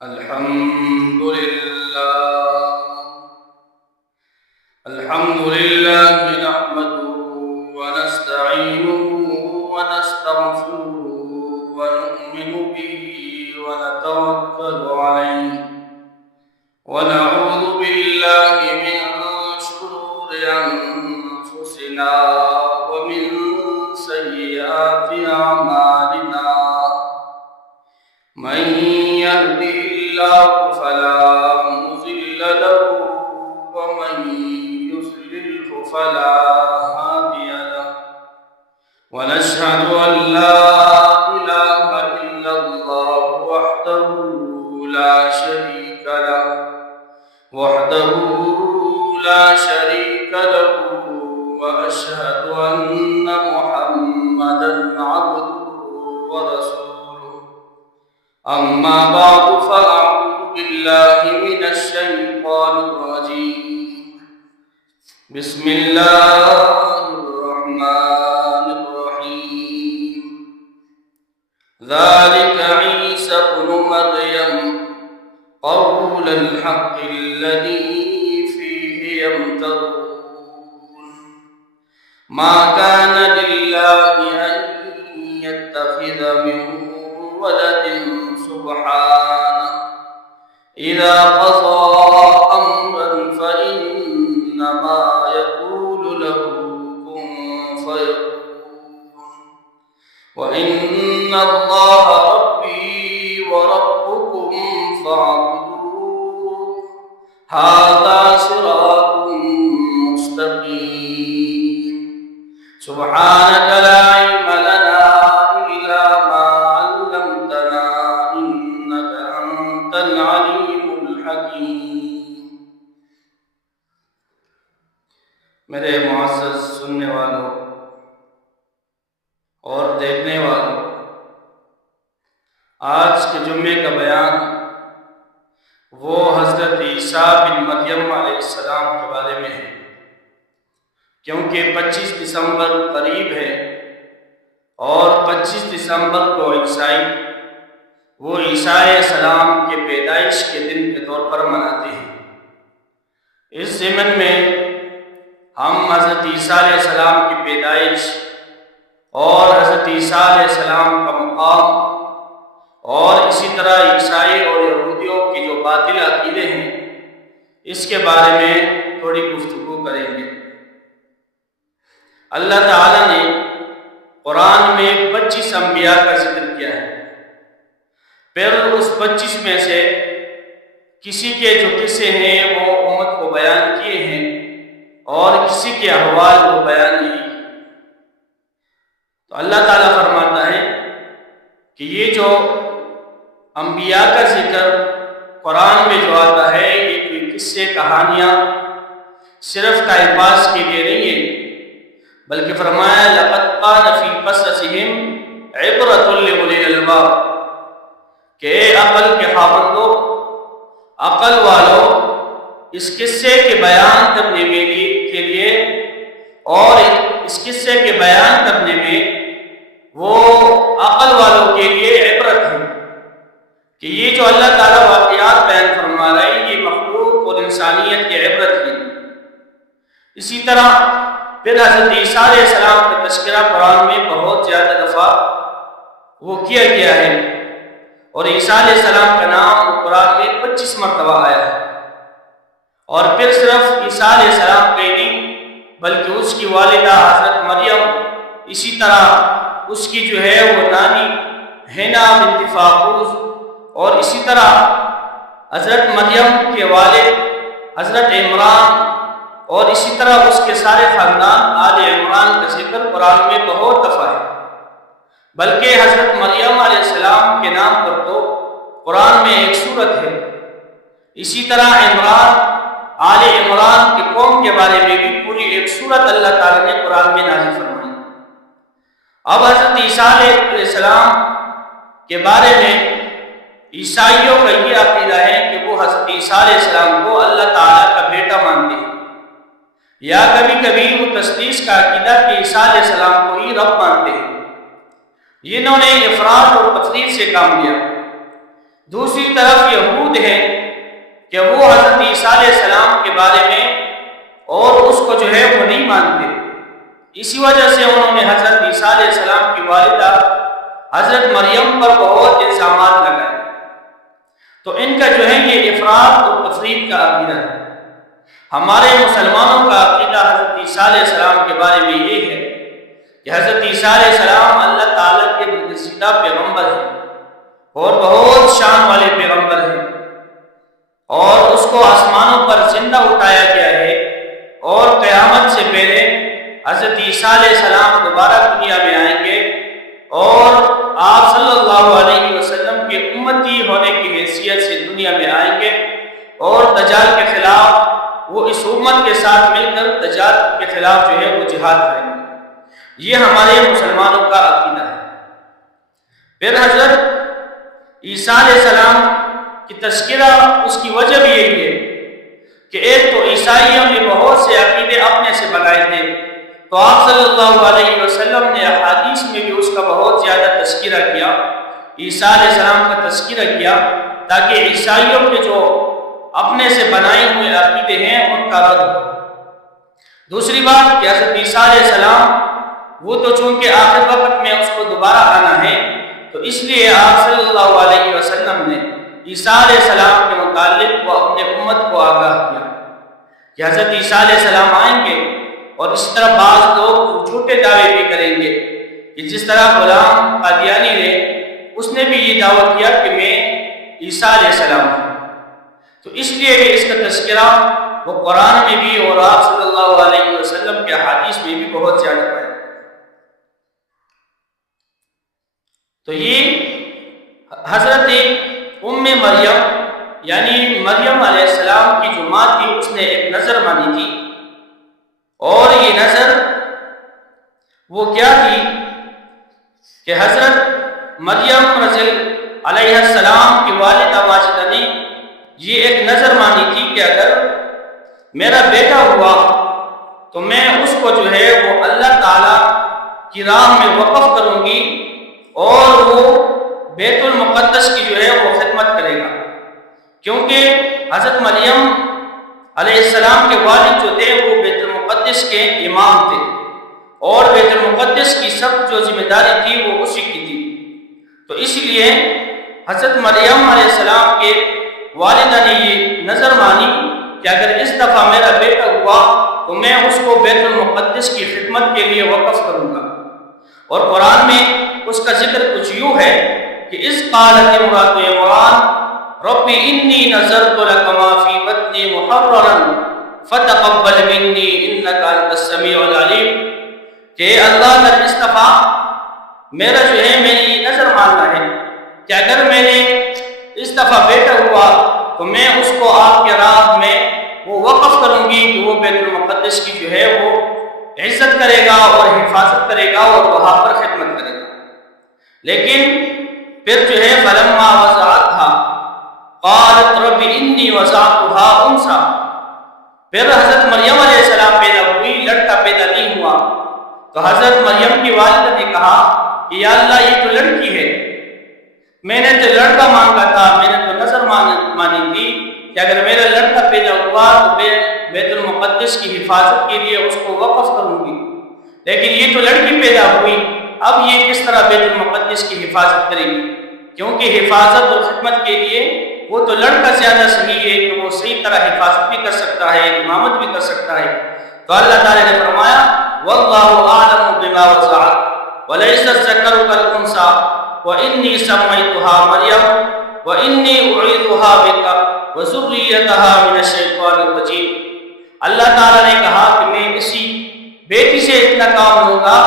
الحمد لله نحمده ونستعينه ونستغفره ونؤمن به ونتوكل عليه ونعوذ بالله من شرور أنفسنا ومن سيئات أعمالنا من يهده الله فلا مضل له ومن يضلل فلا هادي له ونشهد أن لا إله إلا الله وحده لا شريك له وأشهد أن محمدا عبده ورسوله أما بعد فأعوذ بالله من الشيطان الرجيم بسم الله الرحمن الرحيم ذلك عيسى ابن مريم قول الحق الذي فيه يمترون ما كان لله أن يتخذ من ولد سبحانه إذا قضى أمرا فإنما يقول له كن فيكون وإن الله ربي وربكم فاعبدوه هذا صراط مستقيم سبحانك لا علم لنا إلا ما علمتنا إنك أنت العليم الحكيم. میرے معزز سننے والوں اور دیکھنے والوں، آج کے جمعے کا بیان وہ حضرت عیسیٰ بن مریم علیہ السلام کے بارے میں ہے، کیونکہ 25 دسمبر قریب ہے اور 25 دسمبر کو عیسائی وہ عیسیٰ علیہ السلام کے پیدائش کے دن کے طور پر مناتے ہیں۔ اس ضمن میں ہم حضرت عیسیٰ علیہ السلام کی پیدائش اور حضرت عیسیٰ علیہ السلام کا مقام اور اسی طرح عیسائی اور یہودیوں کی جو باطل عقیدے ہیں اس کے بارے میں تھوڑی گفتگو کریں گے۔ اللہ تعالیٰ نے قرآن میں 25 انبیاء کا ذکر کیا ہے، پھر اس 25 میں سے کسی کے جو قصے ہیں وہ امت کو بیان کیے ہیں اور کسی کے احوال وہ بیان نہیں۔ تو اللہ تعالیٰ فرماتا ہے کہ یہ جو انبیاء کا ذکر قرآن میں جو آتا ہے یہ کوئی قصے کہانیاں صرف ٹائم پاس کے لیے نہیں ہے، بلکہ فرمایا لقد كان في قصصهم عبرة لأولي الألباب کہ اے عقل کے خاوندو، عقل والو، اس قصے کے بیان کرنے کے لیے اور اس قصے کے بیان کرنے میں وہ عقل والوں کے لیے عبرت ہے کہ یہ جو اللہ تعالیٰ واقعات بیان فرما رہا ہے یہ مخلوق اور انسانیت کی عبرت ہے۔ اسی طرح پھر حضرت عیسیٰ علیہ السلام کا تذکرہ قرآن میں بہت زیادہ دفعہ وہ کیا گیا ہے اور عیسیٰ علیہ السلام کا نام قرآن میں 25 مرتبہ آیا ہے، اور پھر صرف عیسیٰ علیہ السلام کا ہی نہیں بلکہ اس کی والدہ حضرت مریم، اسی طرح اس کی جو ہے وہ نانی حنا بنت فاقوس، اور اسی طرح حضرت مریم کے والد حضرت عمران، اور اسی طرح اس کے سارے خاندان آل عمران کا ذکر قرآن میں بہت دفعہ ہے، بلکہ حضرت مریم علیہ السلام کے نام پر تو قرآن میں ایک سورت ہے۔ اسی طرح عمران، آل عمران کی قوم کے بارے میں بھی پوری ایک سورت اللہ تعالیٰ نے قرآن میں نازل فرمائی۔ اب حضرت عیسیٰ علیہ السلام کے بارے میں عیسائیوں کا یہ عقیدہ ہے کہ وہ حضرت عیسیٰ علیہ السلام کو اللہ تعالیٰ کا بیٹا مانتے ہیں، یا کبھی کبھی وہ تثلیث کا عقیدہ کہ عیسیٰ علیہ السلام کو ہی رب مانتے ہیں۔ انہوں نے افراد اور تفریق سے کام لیا۔ دوسری طرف یہود موجود ہے کہ وہ حضرت عیسیٰ علیہ السلام کے بارے میں اور اس کو جو ہے وہ نہیں مانتے. اسی وجہ سے انہوں نے حضرت عیسیٰ علیہ السلام کی والدہ حضرت مریم پر بہت الزامات لگائے. تو ان کا جو ہے یہ افراط اور تفریط کا عقیدہ ہے. ہمارے مسلمانوں کا عقیدہ حضرت عیسیٰ علیہ السلام کے بارے میں یہ ہے کہ حضرت عیسیٰ علیہ السلام اللہ تعالیٰ کے برگزیدہ پیغمبر ہیں اور بہت شان والے پیغمبر ہیں، اور اس کو آسمانوں پر زندہ اٹھایا گیا ہے، اور قیامت سے پہلے حضرت عیسیٰ علیہ السلام دوبارہ دنیا میں آئیں گے اور آپ صلی اللہ علیہ وسلم کے امتی ہونے کی حیثیت سے دنیا میں آئیں گے، اور دجال کے خلاف وہ اس امت کے ساتھ مل کر دجال کے خلاف جو ہے وہ جہاد کریں گے. یہ ہمارے مسلمانوں کا عقیدہ ہے. پھر حضرت عیسیٰ علیہ السلام کی تذکرہ اس کی وجہ بھی یہی ہے کہ ایک تو عیسائیوں نے بہت سے عقیدے اپنے سے بنائے تھے، تو آپ صلی اللہ علیہ وسلم نے احادیث میں بھی اس کا بہت زیادہ تذکرہ کیا، عیسیٰ علیہ السلام کا تذکرہ کیا، تاکہ عیسائیوں کے جو اپنے سے بنائے ہوئے عقیدے ہیں ان کا رد ہو. دوسری بات کہ حضرت عیسیٰ علیہ السلام وہ تو چونکہ آخر وقت میں اس کو دوبارہ آنا ہے، تو اس لیے آپ صلی اللہ علیہ وسلم نے عیسیٰ علیہ السلام کے متعلق وہ اپنے امت کو آگاہ کیا کہ حضرت عیسیٰ علیہ السلام آئیں گے. اور اس طرح بعض لوگ جھوٹے دعوے بھی کریں گے کہ جس طرح غلام قادیانی نے اس نے بھی یہ دعویٰ کیا کہ میں عیسیٰ علیہ السلام ہوں. تو اس لیے بھی اس کا تذکرہ وہ قرآن میں بھی اور آپ صلی اللہ علیہ وسلم کے احادیث میں بھی بہت زیادہ پایا. تو یہ حضرت ام مریم یعنی مریم علیہ السلام کی جو ماں تھی اس نے ایک نظر مانی تھی، اور یہ نظر وہ کیا تھی کہ حضرت مریم رضی علیہ السلام کی والدہ ماجدہ نے یہ ایک نظر مانی تھی کہ اگر میرا بیٹا ہوا تو میں اس کو جو ہے وہ اللہ تعالیٰ کی راہ میں وقف کروں گی، اور وہ بیت المقدس کی جو ہے وہ خدمت کرے گا. کیونکہ حضرت مریم علیہ السلام کے والد جو تھے وہ بیت المقدس کے امام تھے، اور بیت المقدس کی سب جو ذمہ داری تھی وہ اسی کی تھی. تو اس لیے حضرت مریم علیہ السلام کے والدہ نے یہ نظر مانی کہ اگر اس دفعہ میرا بیٹا ہوا تو میں اس کو بیت المقدس کی خدمت کے لیے وقف کروں گا. اور قرآن میں اس کا ذکر کچھ یوں ہے کہ اس قالت امرأۃ عمران رب انی نذرت لک ما فی بطنی محررا فتقبل منی انک انت السمیع العلیم، کہ اللہ اگر اس دفعہ میرا جو ہے میری یہ نظر ماننا ہے کہ اگر میرے اس دفعہ بیٹا ہوا تو میں اس کو آپ کے راہ میں وہ وقف کروں گی کہ وہ بیت المقدس کی جو ہے وہ عزت کرے گا اور حفاظت کرے گا اور وہاں پر خدمت کرے گا. لیکن پھر جو ہے فلما وضعتها قالت رب انی وضعتها انثى، پھر حضرت مریم علیہ السلام پیدا ہوئی، لڑکا پیدا نہیں ہوا، تو حضرت مریم کی والدہ نے کہا کہ یا اللہ یہ تو لڑکی ہے، میں نے تو لڑکا مانگا تھا، میں نے تو نظر مانی تھی کہ اگر میرا لڑکا پیدا ہوا تو بیت المقدس کی حفاظت کے لیے اس کو وقف کروں گی، لیکن یہ تو لڑکی پیدا ہوئی، اب یہ کس طرح بیت المقدس کی حفاظت کرے گی؟ کیونکہ حفاظت اور خدمت کے لیے وہ تو لڑکا زیادہ صحیح ہے کہ وہ صحیح طرح حفاظت بھی کر سکتا ہے، امامت بھی کر سکتا ہے. تو اللہ تعالیٰ نے فرمایا واللہ اعلم بما وضعت وليس الذکر کالانثی وانی سمیتها مریم وانی اعیذها بک وذریتها من الشیطان الرجیم. اللہ تعالیٰ نے کہا کہ میں اسی بیٹی سے اتنا کام لوں گا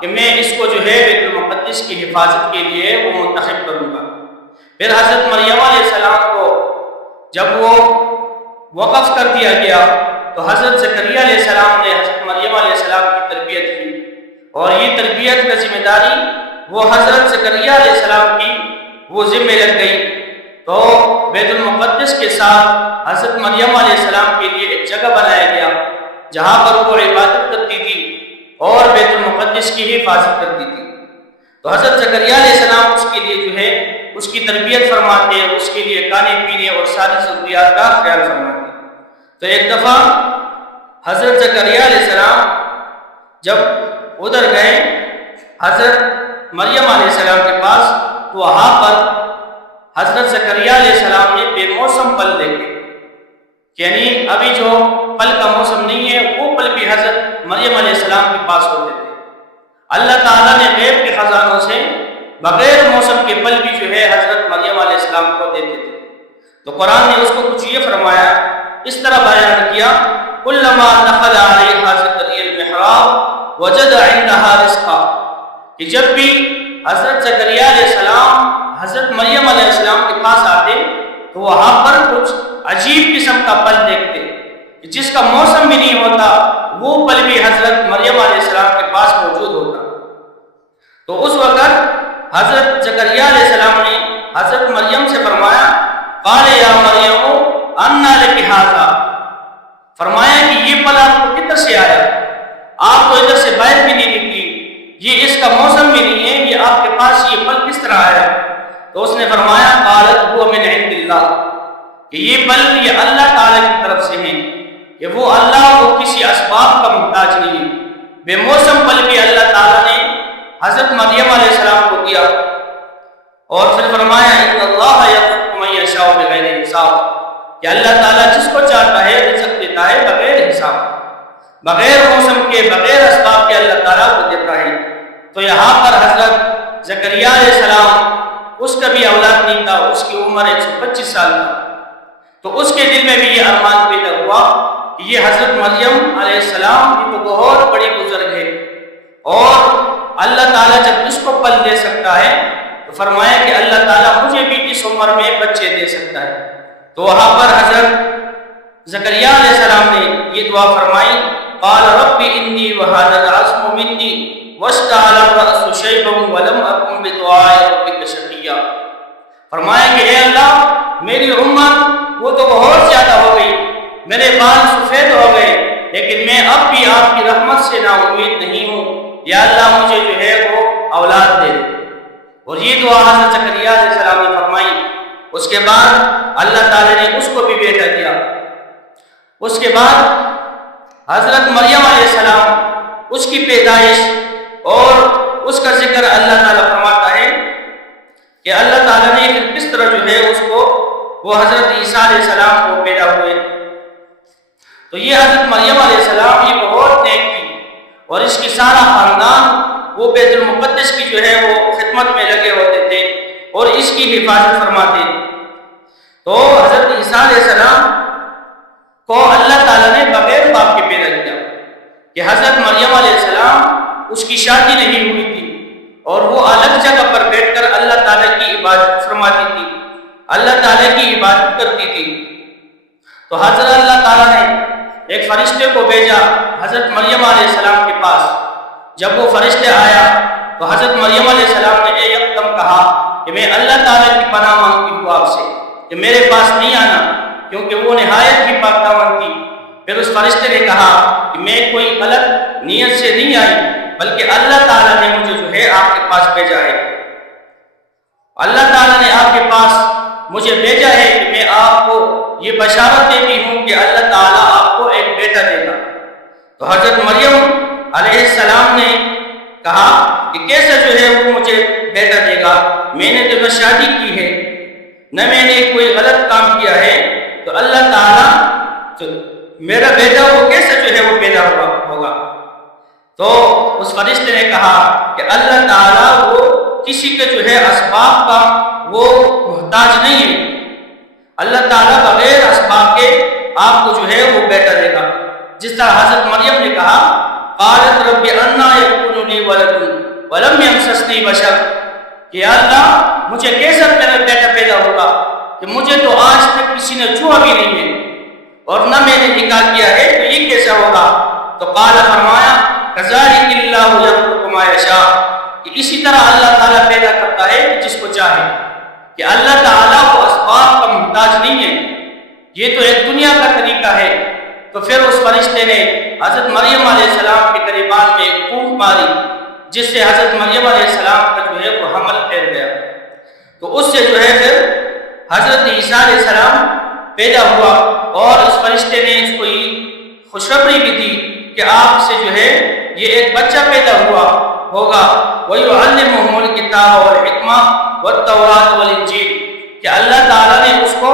کہ میں اس کو جو ہے بیت المقدس کی حفاظت کے لیے وہ منتخب کروں گا. پھر حضرت مریم علیہ السلام کو جب وہ وقف کر دیا گیا تو حضرت زکریا علیہ السلام نے حضرت مریم علیہ السلام کی تربیت کی، اور یہ تربیت کا ذمہ داری وہ حضرت زکریا علیہ السلام کی وہ ذمہ لگ گئی. تو بیت المقدس کے ساتھ حضرت مریم علیہ السلام کے لیے ایک جگہ بنایا گیا جہاں پر وہ عبادت کرتی تھی اور بیت المقدس کی حفاظت کرتی تھی. تو حضرت زکریا علیہ السلام اس کے لیے جو ہے اس کی تربیت فرماتے، اس کے لیے کھانے پینے اور ساری ضروریات کا خیال فرماتے۔ تو ایک دفعہ حضرت زکریا علیہ السلام جب ادھر گئے حضرت مریم علیہ السلام کے پاس، تو وہاں پر حضرت زکریا علیہ السلام نے بے موسم پھل دیکھے، یعنی ابھی جو پھل کا موسم نہیں ہے وہ پھل بھی حضرت مریم علیہ السلام کے پاس ہوتے تھے۔ اللہ تعالیٰ نے غیب کے خزانوں سے بغیر موسم کے پھل بھی جو ہے حضرت مریم علیہ السلام کو دیتے تھے۔ تو قرآن نے اس کو کچھ یہ فرمایا، اس طرح بیان کیا، کلما دخل علیہا زکریا المحراب وجد عندہا رزقا، کہ جب بھی حضرت زکریا علیہ السلام حضرت مریم علیہ السلام کے پاس آتے تو وہاں پر کچھ عجیب قسم کا پھل دیکھتے، جس کا موسم بھی نہیں ہوتا، وہ پھل بھی حضرت مریم علیہ السلام کے پاس موجود ہوتا۔ تو اس وقت حضرت زکریا علیہ السلام نے حضرت مریم سے فرمایا، قال یا مریم انا لک ھذا، فرمایا کہ یہ پھل آپ کو کدھر سے آیا؟ آپ تو ادھر سے باہر بھی نہیں نکلی، یہ اس کا موسم بھی نہیں ہے، یہ آپ کے پاس یہ پھل کس طرح آیا؟ تو اس نے فرمایا، قالت هو من عند اللہ، کہ یہ پھل یہ اللہ تعالیٰ کی طرف سے ہیں، کہ وہ اللہ کو کسی اسباب کا محتاج نہیں ہے۔ بے موسم پھل بھی اللہ تعالیٰ نے حضرت مریم علیہ السلام کو دیا، اور پھر فرمایا ان اللہ یرزق من یشاء بغیر حساب، کہ اللہ تعالیٰ جس کو چاہتا ہے رزق دیتا ہے بغیر حساب، بغیر موسم کے بغیر اسباب کے اللہ تعالیٰ کو دیتا ہے۔ تو یہاں پر حضرت زکریا علیہ السلام، اس کا بھی اولاد نہیں تھا، اس کی عمر 125 سال تھا، تو اس کے دل میں بھی یہ ارمان پیدا ہوا کہ یہ حضرت مریم علیہ السلام کی تو بہت بڑی بزرگ ہے، اور اللہ تعالیٰ جب اس کو پل دے سکتا ہے تو فرمایا کہ اللہ تعالیٰ مجھے بھی اس عمر میں بچے دے سکتا ہے۔ تو وہاں پر حضرت زکریا علیہ السلام نے یہ دعا فرمائی، قال رب انی وهن العظم منی واشتعل الرأس شیبا ولم اکن بدعاء ربک شقیا، فرمایا کہ اے اللہ میری عمر وہ تو بہت زیادہ ہو گئی، میرے بال سفید ہو گئے، لیکن میں اب بھی آپ کی رحمت سے نا امید نہیں ہوں، یا اللہ مجھے جو ہے وہ اولاد دے۔ اور یہ دعا حضرت زکریا علیہ السلام نے فرمائی۔ اس کے بعد اللہ تعالی نے اس کو بھی بیٹا دیا۔ اس کے بعد حضرت مریم علیہ السلام، اس کی پیدائش اور اس کا ذکر اللہ تعالیٰ فرماتا ہے کہ اللہ تعالیٰ نے پھر کس طرح جو ہے اس کو وہ حضرت عیسیٰ علیہ السلام کو پیدا ہوئے۔ تو یہ حضرت مریم علیہ السلام یہ بہت نیک تھی، اور اس کی سارا خاندان وہ بیت المقدس کی جو ہے وہ خدمت میں لگے ہوتے تھے اور اس کی حفاظت فرماتے۔ تو حضرت عیسیٰ علیہ السلام کو اللہ تعالیٰ نے بغیر باپ کے پیدا کیا، کہ حضرت مریم علیہ السلام اس کی شادی نہیں ہوئی تھی، اور وہ الگ جگہ پر بیٹھ کر اللہ تعالیٰ کی عبادت فرماتی تھی، اللہ تعالیٰ کی عبادت کرتی تھی۔ تو حضرت اللہ تعالیٰ نے ایک فرشتے کو بھیجا حضرت مریم علیہ السلام کے پاس۔ جب وہ فرشتے آیا تو حضرت مریم علیہ السلام نے ایک دم کہا کہ میں اللہ تعالیٰ کی پناہ مانگتی ہوں آپ سے کہ میرے پاس نہیں آنا، کیونکہ وہ نہایت ہی پاک دامن تھی۔ پھر اس فرشتے نے کہا کہ میں کوئی غلط نیت سے نہیں آئی، بلکہ اللہ تعالیٰ نے مجھے جو ہے آپ کے پاس بھیجا ہے، اللہ تعالیٰ نے آپ کے پاس مجھے بھیجا ہے کہ میں آپ کو یہ بشارت دیتی ہوں کہ اللہ تعالیٰ آپ کو ایک بیٹا دے گا۔ تو حضرت مریم علیہ السلام نے کہا کہ کیسے جو ہے وہ مجھے بیٹا دے گا، میں نے تو نہ شادی کی ہے نہ میں نے کوئی غلط کام کیا ہے، تو اللہ تعالیٰ تو میرا بیٹا وہ کیسے جو ہے وہ پیدا ہوگا۔ تو اس فرشتے نے کہا کہ اللہ تعالیٰ وہ کسی کے جو ہے اسباب کا وہ محتاج نہیں ہے، اللہ تعالیٰ بغیر اسباب کے آپ کو جو ہے وہ بیٹا دے گا۔ جس طرح حضرت مریم نے کہا قالت رب انا یکون لی ولد ولم یمسسنی بشر، کہ اللہ مجھے کیسے میرا بیٹا پیدا ہوگا کہ مجھے تو آج تک کسی نے چھوا بھی نہیں ہے اور نہ میں نے نکاح کیا ہے، تو یہ کیسا ہوگا؟ تو قال فرمایا کذالک اللہ یخلق ما یشاء، کہ اسی طرح اللہ تعالیٰ پیدا کرتا ہے جس کو چاہے، کہ اللہ تعالیٰ کو اسباب کا محتاج نہیں ہے۔ یہ تو ایک دنیا کا طریقہ ہے۔ تو پھر اس فرشتے نے حضرت مریم علیہ السلام کے قریبان میں ایک پھونک ماری، جس سے حضرت مریم علیہ السلام کا جو ہے وہ حمل پھیل گیا۔ تو اس سے جو ہے پھر حضرت عیسیٰ علیہ السلام پیدا ہوا، اور اس فرشتے نے اس کو یہ خوشخبری بھی دی کہ آپ سے جو ہے یہ ایک بچہ پیدا ہوا ہوگا، وَيُعَلِّمُهُمُ الْكِتَابَ وَالْحِكْمَةَ وَالتَّوْرَاةَ وَالْإِنْجِيلَ، کہ اللہ تعالیٰ نے اس کو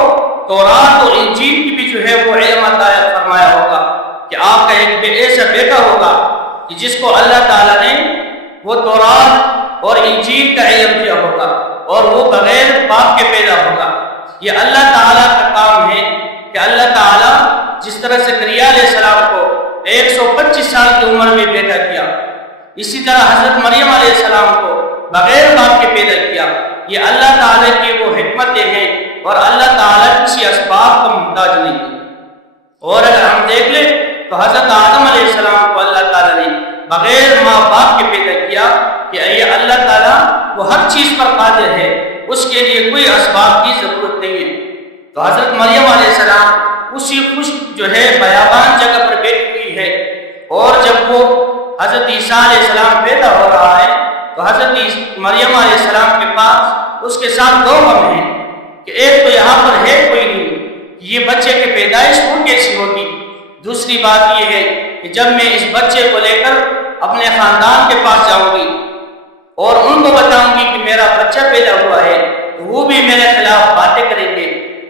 تورات اور انجیل کی بھی جو ہے وہ علم عطا فرمایا ہوگا کہ آپ کا ایک ایسا بیٹا ہوگا کہ جس کو اللہ تعالیٰ نے وہ تورات اور انجیل کا علم دیا ہوگا، اور وہ بغیر باپ کے پیدا ہوگا۔ یہ اللہ تعالیٰ کا کام ہے کہ اللہ تعالیٰ جس طرح زکریا علیہ السلام کو 125 سال کی عمر میں پیدا کیا، اسی طرح حضرت مریم علیہ السلام کو بغیر باپ کے پیدا کیا۔ یہ اللہ تعالیٰ کی وہ حکمتیں ہیں، اور اللہ تعالیٰ کسی اسباب کا محتاج نہیں ہے۔ اور اگر ہم دیکھ لیں تو حضرت آدم علیہ السلام کو اللہ تعالیٰ نے بغیر ماں باپ کے پیدا کیا کہ یہ اللہ تعالیٰ وہ ہر چیز پر قادر ہے، اس کے لیے کوئی اسباب کی ضرورت نہیں ہے۔ تو حضرت مریم علیہ السلام اسی خوش جو ہے بیابان جگہ پر بیٹھی ہوئی ہے، اور جب وہ حضرت عیسیٰ علیہ السلام پیدا ہو رہا ہے تو حضرت مریم علیہ السلام کے پاس اس کے ساتھ دو غم ہیں کہ ایک تو یہاں پر ہے کوئی نہیں کہ یہ بچے کی پیدائش وہ کیسی ہوگی، دوسری بات یہ ہے کہ جب میں اس بچے کو لے کر اپنے خاندان کے پاس جاؤں گی اور ان کو بتاؤں گی کہ میرا بچہ پیدا ہوا ہے تو وہ بھی میرے خلاف باتیں کریں گے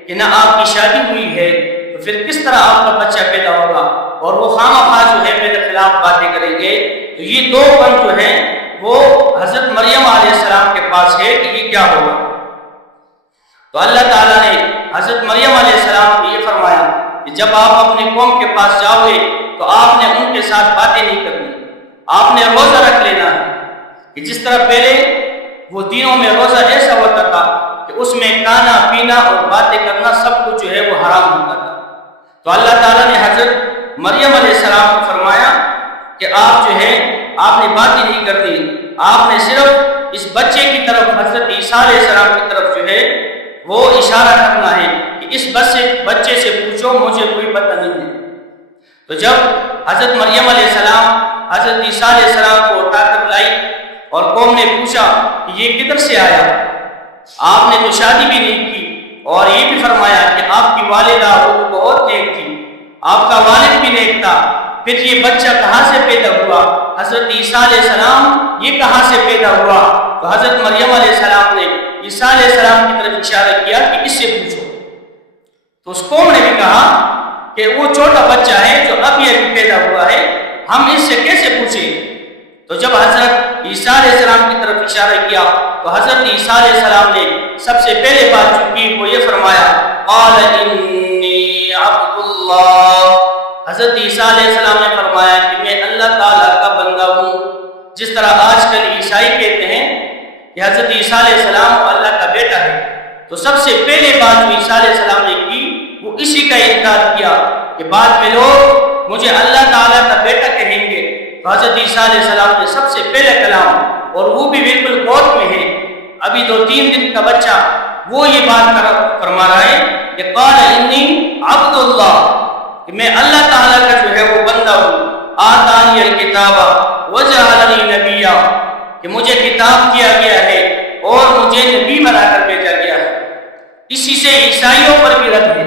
کہ نہ آپ کی شادی ہوئی ہے تو پھر کس طرح آپ کا بچہ پیدا ہوگا، اور وہ خواہ جو ہے میرے خلاف باتیں کریں گے۔ تو یہ دو غم جو ہیں وہ حضرت مریم علیہ السلام کے پاس ہے کہ یہ کیا ہوگا۔ تو اللہ تعالیٰ نے حضرت مریم علیہ السلام کو یہ فرمایا کہ جب آپ اپنے قوم کے پاس جاؤ گے تو آپ نے ان کے ساتھ باتیں نہیں کرنی، آپ نے روزہ رکھ لینا ہے کہ جس طرح پہلے وہ دنوں میں روزہ ایسا ہوتا تھا کہ اس میں کھانا پینا اور باتیں کرنا سب کچھ جو ہے وہ حرام ہوتا تھا۔ تو اللہ تعالیٰ نے حضرت مریم علیہ السلام کو فرمایا کہ آپ جو ہے آپ نے باتیں نہیں کرنی، آپ نے صرف اس بچے کی طرف حضرت عیسیٰ علیہ السلام کی طرف جو ہے وہ اشارہ کرنا ہے کہ اس بچے سے پوچھو، مجھے کوئی پتہ نہیں ہے۔ تو جب حضرت مریم علیہ السلام حضرت عیسیٰ علیہ السلام کو اٹھا کر لائی اور قوم نے پوچھا کہ یہ کدھر سے آیا، آپ نے تو شادی بھی نہیں کی، اور یہ بھی فرمایا کہ آپ کی والدہ وہ بہت نیک تھی، آپ کا والد بھی نیک تھا، پھر یہ بچہ کہاں سے پیدا ہوا، حضرت عیسیٰ علیہ السلام یہ کہاں سے پیدا ہوا؟ تو حضرت مریم علیہ السلام نے عیسیٰ علیہ السلام کی طرف اشارہ کیا کہ اس سے پوچھو۔ تو اس قوم نے بھی کہا کہ وہ چھوٹا بچہ ہے جو اب یہ پیدا ہوا ہے، ہم اس سے کیسے پوچھیں؟ تو جب حضرت عیسیٰ علیہ السلام کی طرف اشارہ کیا تو حضرت عیسیٰ علیہ السلام نے سب سے پہلے بات جو کی وہ یہ فرمایا، قال انی عبد اللہ۔ حضرت عیسیٰ علیہ السلام نے فرمایا کہ میں اللہ تعالیٰ کا بندہ ہوں۔ جس طرح آج کل عیسائی کہتے ہیں کہ حضرت عیسیٰ علیہ السلام اللہ کا بیٹا ہے، تو سب سے پہلے بات جو عیسیٰ علیہ السلام نے کی وہ اسی کا انکار کیا کہ بعد میں لوگ مجھے اللہ تعالیٰ کا بیٹا کہیں گے۔ تو حضرت عیسیٰ علیہ السلام نے سب سے پہلے کلام، اور وہ بھی بالکل گود میں ہے، ابھی 2-3 دن کا بچہ، وہ یہ بات فرما رہا ہے کہ قال انی عبد اللہ، کہ میں اللہ تعالیٰ کا جو ہے وہ بندہ ہوں، آتانی الکتاب وجعلنی نبیا، کہ مجھے کتاب دیا گیا ہے اور مجھے نبی بنا کر بھیجا گیا ہے۔ اسی سے عیسائیوں پر بھی رد ہے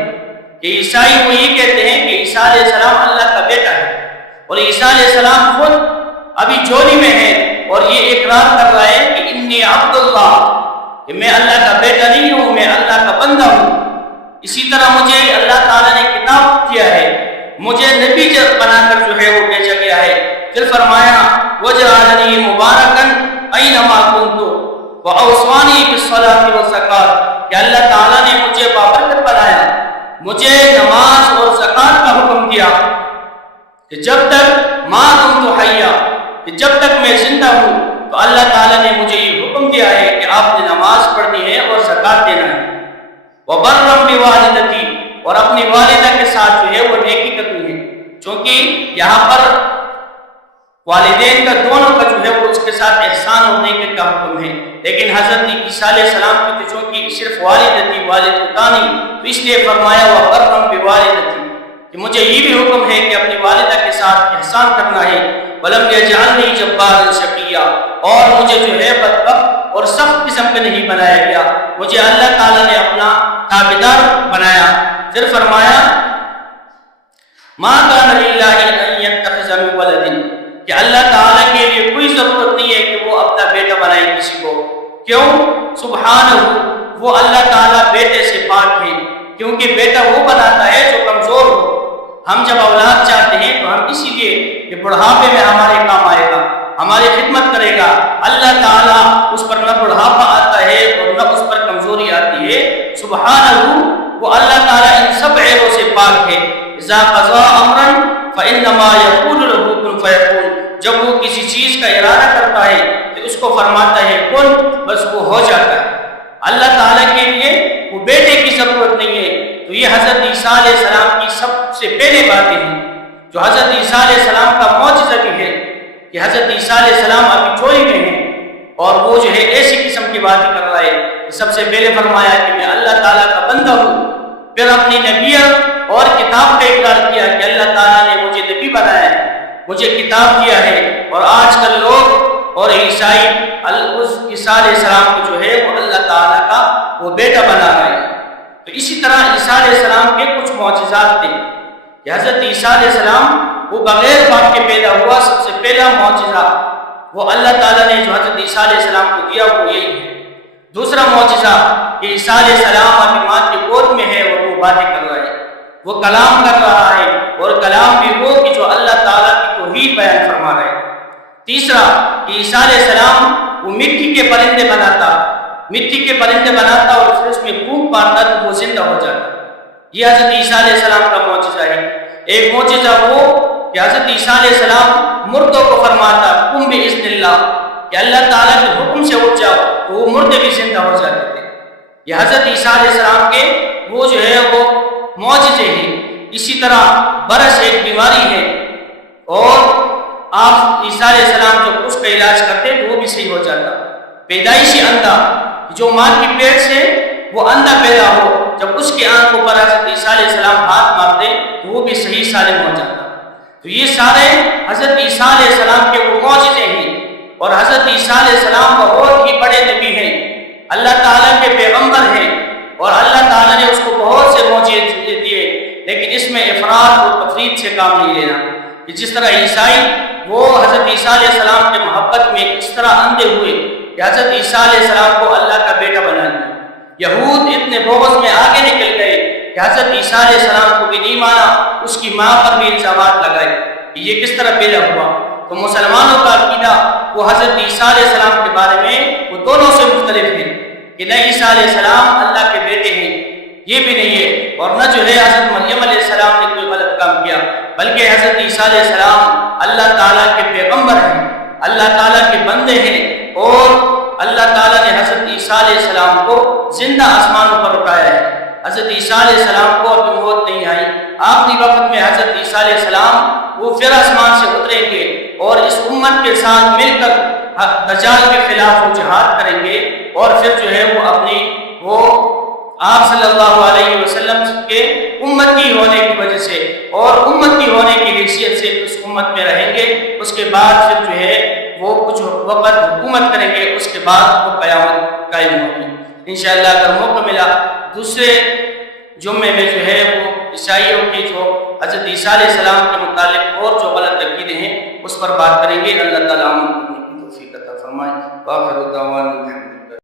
کہ عیسائی وہ یہ کہتے ہیں کہ عیسیٰ علیہ السلام اللہ کا بیٹا ہے، اور عیسیٰ علیہ السلام خود ابھی جولی میں ہے اور یہ اقرار کر رہا ہے کہ انی عبد اللہ، کہ میں اللہ کا بیٹا نہیں ہوں، میں اللہ کا بندہ ہوں۔ اسی طرح مجھے اللہ تعالیٰ نے کتاب دیا ہے، مجھے نبی بنا کر جو ہے وہ بھیجا گیا ہے۔ پھر فرمایا وجعلنی مبارکا اینما کنت واوصانی بالصلاۃ والزکوٰۃ، کہ اللہ تعالیٰ نے مجھے بابرکت بنایا، مجھے نماز اور زکوٰۃ کا حکم دیا کہ جب تک ما دمت حیا، کہ جب تک میں زندہ ہوں تو اللہ تعالیٰ نے مجھے یہ حکم دیا ہے کہ آپ نے نماز پڑھنی ہے اور زکوٰۃ دینا ہے۔ وبرا بوالدتی، اور اپنی والدہ کے ساتھ جو ہے وہ نیکی کرنی ہے، چونکہ یہاں پر والدین کا دونوں کا جو ہے وہ اس کے ساتھ احسان ہونے کا حکم ہے، لیکن حضرت عیسیٰ علیہ السلام کی تو چونکہ صرف والد تھی، والد تانی، تو اس لیے فرمایا وبرا بوالدتی، کہ مجھے یہ بھی حکم ہے کہ اپنی والدہ کے ساتھ احسان کرنا ہے۔ ولم یجعلنی جبارا شقیا، اور مجھے جو ہے بدبخت اور سخت قسم کا نہیں بنایا گیا، مجھے اللہ تعالیٰ نے اپنا تابعدار بنایا۔ پھر فرمایا ما کان للہ ان یتخذ من ولد، کہ اللہ تعالیٰ کے لیے کوئی ضرورت نہیں ہے کہ وہ اپنا بیٹا بنائے کسی کو۔ کیوں؟ سبحانہ، وہ اللہ تعالیٰ بیٹے سے پاک ہے، کیونکہ بیٹا وہ بناتا ہے جو کمزور ہو۔ ہم جب اولاد چاہتے ہیں تو ہم اسی لیے کہ بڑھاپے میں ہمارے کام آئے گا، ہماری خدمت کرے گا۔ اللہ تعالیٰ اس پر نہ بڑھاپا آتا ہے اور نہ اس پر کمزوری آتی ہے۔ سبحانہ، وہ اللہ تعالیٰ ان سب عیبوں سے پاک ہے۔ اذا قضا امرا فانما یقول له کن فیکون، جب وہ کسی چیز کا ارادہ کرتا ہے تو اس کو فرماتا ہے کن، بس وہ ہو جاتا ہے۔ اللہ تعالیٰ کے لیے وہ بیٹے کی ضرورت نہیں ہے۔ تو یہ حضرت عیسیٰ علیہ السلام کی سب سے پہلے باتیں ہیں جو حضرت عیسیٰ علیہ السلام کا معجزہ بھی ہے کہ حضرت عیسیٰ علیہ السلام ابھی چوری میں ہیں اور وہ جو ہے ایسی قسم کی باتیں کر رہا ہے۔ سب سے پہلے فرمایا کہ میں اللہ تعالیٰ کا بندہ ہوں، پھر اپنی نبیت اور کتاب کا اقرار کیا کہ اللہ تعالیٰ نے مجھے نبی بنایا ہے، مجھے کتاب دیا ہے۔ اور آج کل لوگ اور عیسائی اس عیسیٰ علیہ السلام کو جو ہے وہ اللہ تعالیٰ کا وہ بیٹا بنا رہے ہیں۔ تو اسی طرح عیسیٰ علیہ السلام کے کچھ معجزات تھے کہ حضرت عیسیٰ علیہ السلام وہ بغیر باپ کے پیدا ہوا، سب سے پہلا معجزہ وہ اللہ تعالیٰ نے جو حضرت عیسیٰ علیہ السلام کو دیا وہ یہی ہے۔ دوسرا معجزہ کہ عیسیٰ علیہ السلام ابھی ماں کی گود میں ہے اور وہ باتیں کر رہا ہے، وہ کلام کر رہا ہے، اور کلام بھی وہ کہ جو اللہ تعالیٰ کی توحید بیان فرما رہا ہے۔ تیسرا کہ عیسیٰ علیہ السلام وہ مٹی کے پرندے بناتا، مٹی کے پرندے بناتا اور پھر اس میں پھونک مارتا تو وہ زندہ ہو جاتا۔ یہ حضرت عیسیٰ علیہ السلام کا معجزہ ہے۔ ایک معجزہ وہ کہ حضرت عیسیٰ علیہ السلام مردوں کو فرماتا قم بإذن اللہ، کہ اللہ تعالیٰ کے حکم سے اٹھ جاؤ، تو وہ مردے بھی زندہ ہو جاتے تھے۔ یہ حضرت عیسیٰ علیہ السلام کے وہ جو ہے وہ معجزے ہیں۔ اسی طرح برس ایک بیماری ہے اور آپ عیسیٰ علیہ السلام جب اس کا علاج کرتے تو وہ بھی صحیح ہو جاتا۔ پیدائشی اندھا، جو ماں کی پیٹ سے وہ اندھا پیدا ہو، جب اس کی آنکھوں پر حضرت عیسیٰ علیہ السلام ہاتھ مارتے تو وہ بھی صحیح سالم ہو جاتا۔ تو یہ سارے حضرت عیسیٰ علیہ السلام کے وہ معجزے ہیں، اور حضرت عیسیٰ علیہ السلام بہت ہی بڑے نبی ہیں، اللہ تعالیٰ کے پیغمبر ہیں، اور اللہ تعالیٰ نے اس کو بہت سے معجزے دیے، لیکن اس میں افراد اور تفرید سے کام نہیں لینا۔ کہ جس طرح عیسائی وہ حضرت عیسیٰ علیہ السلام کے محبت میں اس طرح اندھے ہوئے کہ حضرت عیسیٰ علیہ السلام کو اللہ کا بیٹا بنا دیا۔ یہود اتنے بغض میں آگے نکل گئے کہ حضرت عیسیٰ علیہ السلام کو بھی نہیں مانا، اس کی ماں پر بھی الزامات لگائے کہ یہ کس طرح پیدا ہوا۔ تو مسلمانوں کا عقیدہ وہ حضرت عیسیٰ علیہ السلام کے بارے میں وہ دونوں سے مختلف ہے کہ نہ عیسیٰ علیہ السلام اللہ کے بیٹے ہیں، یہ بھی نہیں ہے، اور نہ جو ہے حضرت مریم علیہ السلام نے کوئی غلط کام کیا، بلکہ حضرت عیسیٰ علیہ السلام اللہ تعالیٰ کے پیغمبر ہیں، اللہ تعالیٰ کے بندے ہیں، اور اللہ تعالیٰ نے حضرت عیسیٰ علیہ السلام کو زندہ آسمانوں پر اٹھایا ہے۔ حضرت عیسیٰ علیہ السلام کو ابھی موت نہیں آئی، آخری وقت میں حضرت عیسیٰ علیہ السلام وہ پھر آسمان سے اتریں گے اور اس امت کے ساتھ مل کر دجال کے خلاف وہ جہاد کریں گے، اور پھر جو ہے وہ اپنی وہ آپ صلی اللہ علیہ وسلم کے امتی ہونے کی وجہ سے اور امتی ہونے کی حیثیت سے اس امت میں رہیں گے۔ اس کے بعد پھر جو ہے وہ کچھ وقت حکومت کریں گے، اس کے بعد وہ قیامت قائم ہوگی انشاءاللہ۔ اگر موقع ملا دوسرے جمعے میں جو ہے وہ عیسائیوں کی جو حضرت عیسیٰ علیہ السلام کے متعلق اور جو غلط عقیدے ہیں اس پر بات کریں گے۔ اللہ تعالیٰ عمل کرنے کی توفیق عطا فرمائے۔ وآخر دعوانا